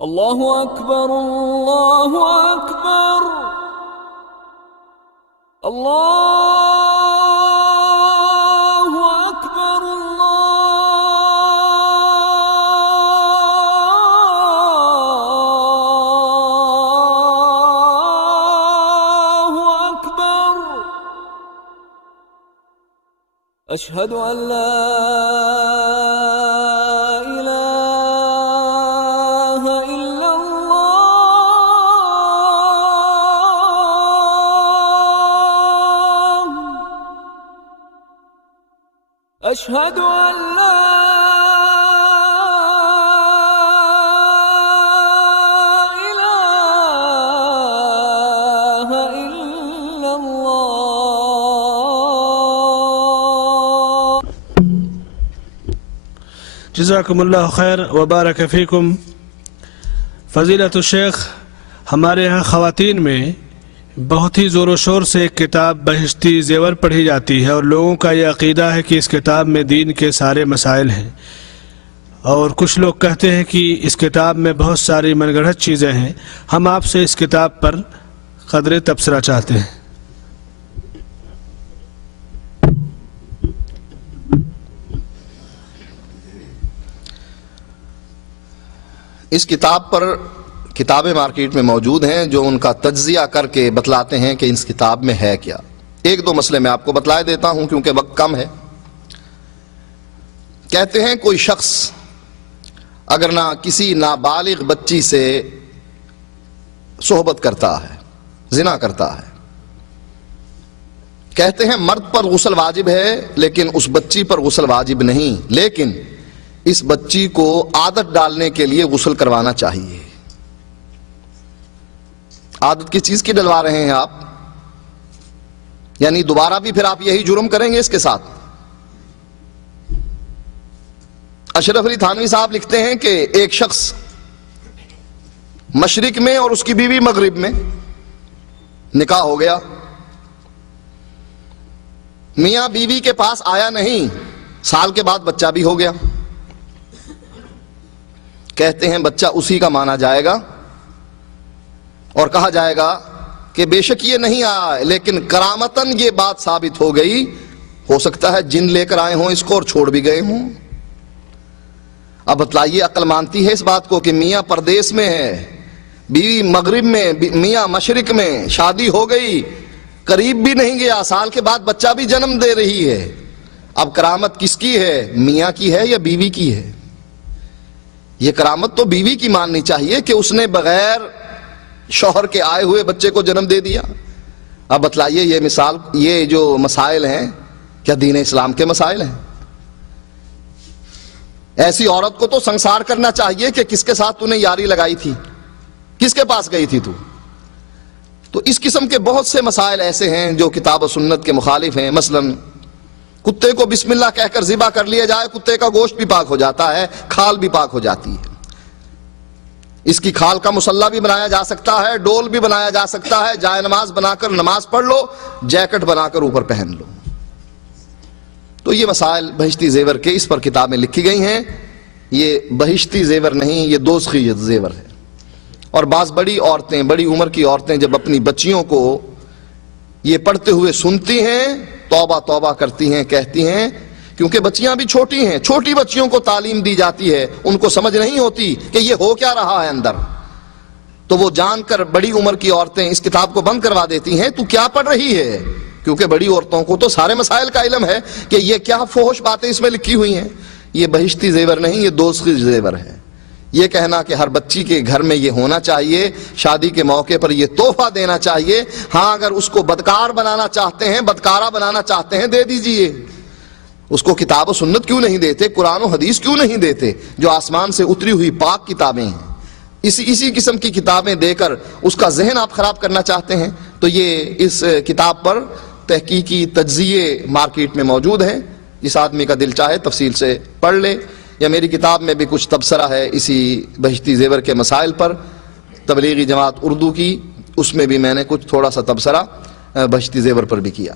اللہ اکبر اللہ اکبر اللہ اکبر اللہ اکبر اشہد ان لا أشهد أن لا إله إلا الله. جزاکم اللہ خیر وبارک فیکم. فضیلت الشیخ، ہمارے ہاں خواتین میں بہت ہی زور و شور سے ایک کتاب بہشتی زیور پڑھی جاتی ہے، اور لوگوں کا یہ عقیدہ ہے کہ اس کتاب میں دین کے سارے مسائل ہیں، اور کچھ لوگ کہتے ہیں کہ اس کتاب میں بہت ساری من گڑھت چیزیں ہیں. ہم آپ سے اس کتاب پر قدر تبصرہ چاہتے ہیں. اس کتاب پر کتابیں مارکیٹ میں موجود ہیں جو ان کا تجزیہ کر کے بتلاتے ہیں کہ اس کتاب میں ہے کیا. ایک دو مسئلے میں آپ کو بتلا دیتا ہوں کیونکہ وقت کم ہے. کہتے ہیں کوئی شخص اگر نہ کسی نابالغ بچی سے صحبت کرتا ہے، زنا کرتا ہے، کہتے ہیں مرد پر غسل واجب ہے لیکن اس بچی پر غسل واجب نہیں، لیکن اس بچی کو عادت ڈالنے کے لیے غسل کروانا چاہیے. عادت کی چیز کی ڈلوا رہے ہیں آپ؟ یعنی دوبارہ بھی پھر آپ یہی جرم کریں گے اس کے ساتھ. اشرف علی تھانوی صاحب لکھتے ہیں کہ ایک شخص مشرق میں اور اس کی بیوی مغرب میں، نکاح ہو گیا، میاں بیوی کے پاس آیا نہیں، سال کے بعد بچہ بھی ہو گیا. کہتے ہیں بچہ اسی کا مانا جائے گا اور کہا جائے گا کہ بے شک یہ نہیں آیا لیکن کرامتاً یہ بات ثابت ہو گئی، ہو سکتا ہے جن لے کر آئے ہوں اس کو اور چھوڑ بھی گئے ہوں. اب بتلائیے عقل مانتی ہے اس بات کو کہ میاں پردیس میں ہے، بیوی مغرب میں، میاں مشرق میں، شادی ہو گئی، قریب بھی نہیں گیا، سال کے بعد بچہ بھی جنم دے رہی ہے. اب کرامت کس کی ہے، میاں کی ہے یا بیوی کی ہے؟ یہ کرامت تو بیوی کی ماننی چاہیے کہ اس نے بغیر شوہر کے آئے ہوئے بچے کو جنم دے دیا. اب بتلائیے یہ جو مسائل ہیں کیا دین اسلام کے مسائل ہیں؟ ایسی عورت کو تو سنسار کرنا چاہیے کہ کس کے ساتھ تو نے یاری لگائی تھی، کس کے پاس گئی تھی تو. تو اس قسم کے بہت سے مسائل ایسے ہیں جو کتاب و سنت کے مخالف ہیں. مثلا کتے کو بسم اللہ کہہ کر ذبح کر لیا جائے، کتے کا گوشت بھی پاک ہو جاتا ہے، کھال بھی پاک ہو جاتی ہے. اس کی کھال کا مصلی بھی بنایا جا سکتا ہے، ڈول بھی بنایا جا سکتا ہے، جائے نماز بنا کر نماز پڑھ لو، جیکٹ بنا کر اوپر پہن لو. تو یہ مسائل بہشتی زیور کے اس پر کتابیں لکھی گئی ہیں. یہ بہشتی زیور نہیں، یہ دوزخی زیور ہے. اور بعض بڑی عورتیں، بڑی عمر کی عورتیں جب اپنی بچیوں کو یہ پڑھتے ہوئے سنتی ہیں، توبہ توبہ کرتی ہیں، کہتی ہیں، کیونکہ بچیاں بھی چھوٹی ہیں، چھوٹی بچیوں کو تعلیم دی جاتی ہے، ان کو سمجھ نہیں ہوتی کہ یہ ہو کیا رہا ہے اندر. تو وہ جان کر بڑی عمر کی عورتیں اس کتاب کو بند کروا دیتی ہیں، تو کیا پڑھ رہی ہے؟ کیونکہ بڑی عورتوں کو تو سارے مسائل کا علم ہے کہ یہ کیا فحش باتیں اس میں لکھی ہوئی ہیں. یہ بہشتی زیور نہیں، یہ دوزخی زیور ہے. یہ کہنا کہ ہر بچی کے گھر میں یہ ہونا چاہیے، شادی کے موقع پر یہ تحفہ دینا چاہیے، ہاں اگر اس کو بدکار بنانا چاہتے ہیں، بدکارہ بنانا چاہتے ہیں، دے دیجئے. اس کو کتاب و سنت کیوں نہیں دیتے، قرآن و حدیث کیوں نہیں دیتے جو آسمان سے اتری ہوئی پاک کتابیں ہیں؟ اسی قسم کی کتابیں دے کر اس کا ذہن آپ خراب کرنا چاہتے ہیں. تو یہ اس کتاب پر تحقیقی تجزیے مارکیٹ میں موجود ہیں، جس آدمی کا دل چاہے تفصیل سے پڑھ لے. یا میری کتاب میں بھی کچھ تبصرہ ہے اسی بہشتی زیور کے مسائل پر، تبلیغی جماعت اردو کی، اس میں بھی میں نے کچھ تھوڑا سا تبصرہ بہشتی زیور پر بھی کیا.